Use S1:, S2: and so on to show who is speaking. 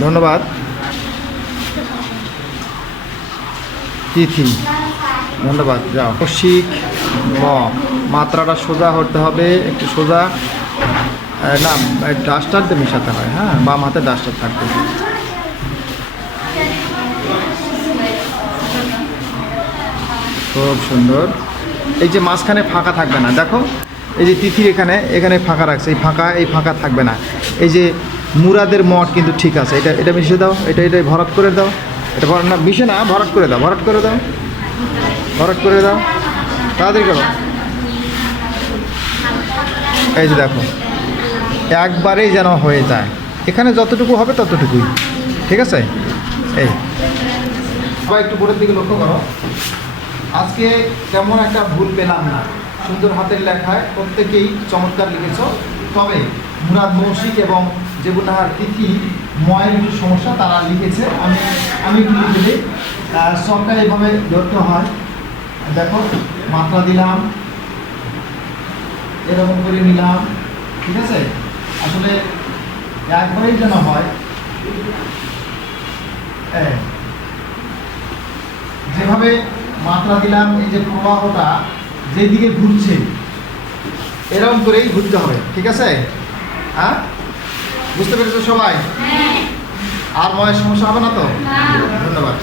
S1: ধন্যবাদ। তিথি ধন্যবাদ, যাও। শিখ ম। মাত্রাটা সোজা হতে হবে, একটু সোজা। না, ডাস্টার দিয়ে মেশাতে হয় হ্যাঁ? বাম হাতে ডাস্টার থাকবে। খুব সুন্দর। এই যে মাঝখানে ফাঁকা থাকবে না, দেখো। এই যে তিথির এখানে এখানে ফাঁকা রাখছে। এই ফাঁকা এই ফাঁকা থাকবে না। এই যে মুরাদের মঠ কিন্তু ঠিক আছে। এটা এটা মিশে দাও। এটা এটা ভরাট করে দাও। এটা ভর না, মিশে না, ভরাট করে দাও। ভরাট করে দাও। ভরাট করে দাও। তাড়াতাড়ি করো। এই যে দেখো, একবারেই যেন হয়ে যায়। এখানে যতটুকু হবে ততটুকুই। ঠিক আছে? এই। সবাই একটু বোর্ডের দিকে লক্ষ্য করো। আজকে তেমন একটা ভুল পেলাম না। সুন্দর হাতের লেখায় প্রত্যেকেই চমৎকার লিখেছ। তবে মুরাদ মৌসিক এবং জেবুনাহার তিথি ময়ের একটু সমস্যা তারা লিখেছে। আমি আমি একটু লিখে দিই। সবটা এভাবে ধরতে হয়। দেখো মাত্রা দিলাম। এরকম করে নিলাম। ঠিক আছে? আসলে একবারেই যেন হয়। এই, যেভাবে মাত্রা দিলাম এই যে প্রবাহটা যেদিকে ঘুরছে এরকম করেই ঘুরতে হবে ঠিক আছে? হ্যাঁ? বুঝতে পেরেছ সবাই? আর ময়ের সমস্যা হবে না তো? ধন্যবাদ।